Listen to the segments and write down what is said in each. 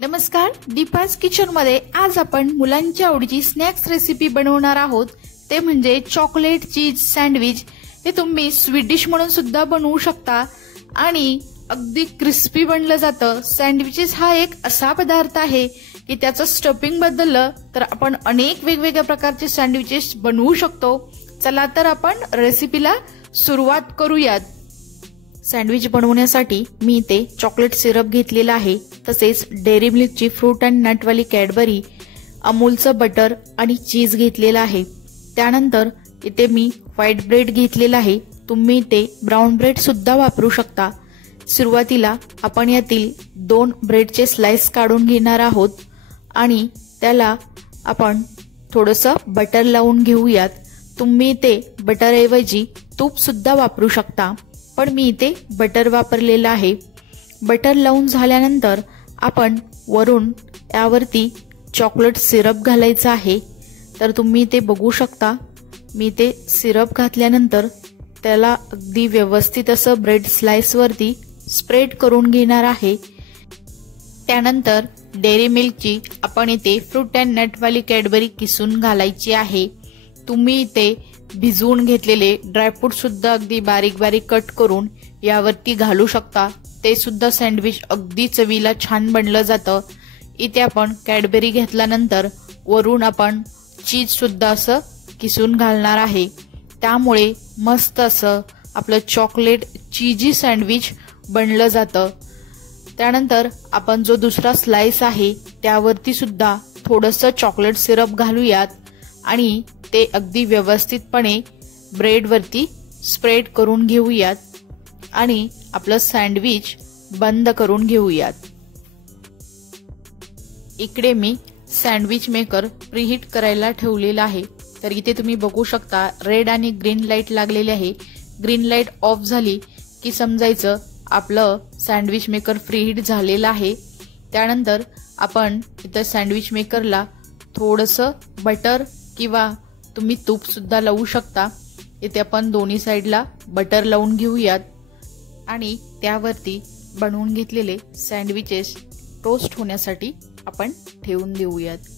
नमस्कार, दीपाज किचन मध्ये आज आपण मुलांच्या आवडीची स्नॅक्स रेसिपी बनवणार आहोत। ते म्हणजे चॉकलेट चीज सँडविच। हे तुम्ही स्वीट डिश म्हणून सुद्धा बनवू शकता आणि अगदी क्रिस्पी बनलं जातं। सँडविचेस हा एक असा पदार्थ आहे की त्याचं स्टफिंग बदललं तर आपण अनेक वेगवेगळ्या प्रकारचे सँडविचेस बनवू शकतो। चला तर आपण रेसिपीला सुरुवात करूयात। सँडविच बनवण्यासाठी मी इथे चॉकलेट सिरप घेतलेला आहे, तसेच डेअरी मिल्कची फ्रूट अँड नट वाली कॅडबरी, अमूलचं बटर आणि चीज घेतलेला आहे। त्यानंतर इथे मी व्हाईट ब्रेड घेतलेला आहे, तुम्ही इथे ब्राऊन ब्रेड सुद्धा वापरू शकता। सुरुवातीला आपण यातील 2 ब्रेडचे स्लाइस काढून घेणार आहोत आणि त्याला आपण थोडंसं बटर लावून घेऊयात। तुम्ही इथे बटर ऐवजी तूप सुद्धा वापरू शकता, पण मी इथे बटर वापरलेला आहे। बटर लावून झाल्यानंतर आपण वरून यावरती चॉकलेट सिरप घालायचा आहे। तर तुम्ही इथे बघू शकता, मी इथे सिरप घातल्यानंतर त्याला अगदी व्यवस्थित असं ब्रेड स्लाइस वरती स्प्रेड करून घेणार आहे। त्यानंतर डेअरी मिल्कची आपण इथे फ्रूट अँड नट वाली कॅडबरी किसून घालायची आहे। तुम्ही इथे भिजवून घेतलेले ड्रायफ्रूट सुद्धा अगदी बारीक बारीक कट करून यावरती घालू शकता, ते सुद्धा सँडविच अगदी चवीला छान बनलं जातं। इथे आपण कॅडबरी घेतल्यानंतर वरून आपण चीज सुद्धा असं किसून घालणार आहे, त्यामुळे मस्त असं आपलं चॉकलेट चीजी सँडविच बनलं जातं। त्यानंतर आपण जो दुसरा स्लाइस आहे त्यावरती सुद्धा थोडंसं चॉकलेट सिरप घालूयात आणि ते अगदी व्यवस्थितपणे ब्रेड वरती स्प्रेड करून घेऊयात आणि आपलं सँडविच बंद करून घेऊयात। इकडे मी सँडविच मेकर प्रीहीट करायला ठेवलेला आहे। तर इथे तुम्ही बघू शकता रेड आणि ग्रीन लाईट लागलेली आहे। ग्रीन लाईट ऑफ झाली की समजायचं आपलं सँडविच मेकर प्रीहीट झालेलं आहे। त्यानंतर आपण इथं सँडविच मेकरला थोडंसं बटर किंवा तुम्ही तूप सुद्धा लावू शकता। इथे आपण दोन्ही साइडला बटर लावून घेऊयात आणि त्यावरती बनवून घेतलेले सँडविचेस टोस्ट होण्यासाठी आपण ठेवून देऊयात।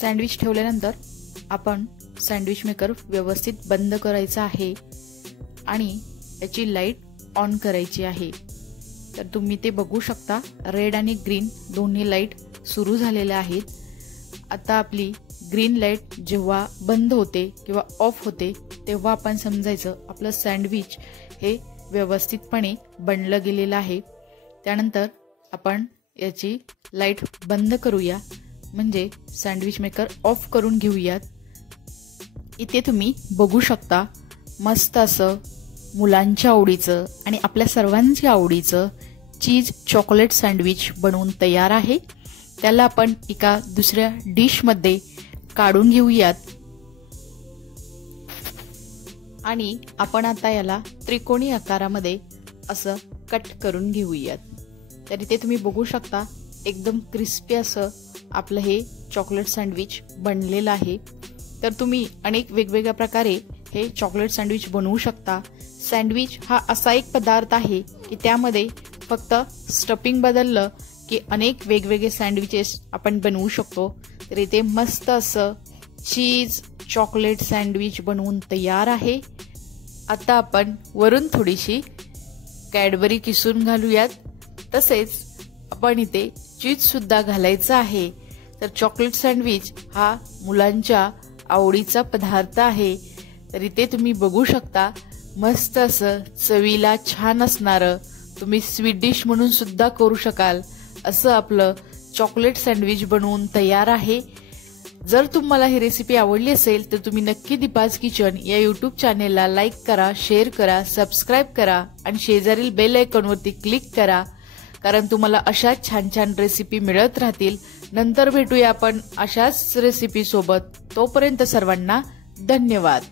सँडविच ठेवल्यानंतर आपण सँडविच मेकर व्यवस्थित बंद करायचा आहे आणि याची लाईट ऑन करायची आहे। तर तुम्ही ते बघू शकता रेड आणि ग्रीन दोन्ही लाईट सुरू झालेल्या आहेत। आता आपली ग्रीन लाईट जेव्हा बंद होते किंवा ऑफ होते तेव्हा आपण समजायचं आपलं सँडविच हे व्यवस्थितपणे बनलं गेलेलं आहे। त्यानंतर आपण याची लाईट बंद करूया, म्हणजे सँडविच मेकर ऑफ करून घेऊयात। इथे तुम्ही बघू शकता मस्त असं मुलांच्या आवडीचं आणि आपल्या सर्वांच्या आवडीचं चीज चॉकलेट सँडविच बनवून तयार आहे। त्याला आपण एका दुसऱ्या डिश मध्ये काढून घेऊयात आणि आपण आता याला त्रिकोणी आकारामध्ये असं कट करून घेऊयात। तर इथे तुम्ही बघू शकता एकदम क्रिस्पी असं आपलं हे चॉकलेट सँडविच बनलेलं आहे। तर तुम्ही अनेक वेगवेगळ्या प्रकारे हे चॉकलेट सँडविच बनवू शकता। सँडविच हा असा एक पदार्थ आहे की त्यामध्ये फक्त स्टफिंग बदललं की अनेक वेगवेगळे सँडविचेस आपण बनवू शकतो। तर इथे मस्त असं चीज चॉकलेट सँडविच बनवून तयार आहे। आता आपण वरून थोडीशी कॅडबरी किसून घालूयात, तसेच आपण इथे चीज सुद्धा घालायचं आहे। तर चॉकलेट सँडविच हा मुलांच्या आवडीचा पदार्थ आहे। तर इथे तुम्ही बघू शकता मस्त असं चवीला छान असणारं, तुम्ही स्वीट डिश म्हणून सुद्धा करू शकाल असं आपलं चॉकलेट सँडविच बनवून तयार आहे। जर तुम्हाला ही रेसिपी आवडली असेल तर तुम्ही नक्की दीपाज किचन या यूट्यूब चॅनेलला लाईक करा, शेअर करा, सबस्क्राईब करा आणि शेजारील बेल आयकॉनवरती क्लिक करा, कारण तुम्हाला अशाच छान छान रेसिपी मिळत राहतील। नंतर भेटूया आपण अशाच रेसिपी सोबत। तोपर्यंत सर्वांना धन्यवाद।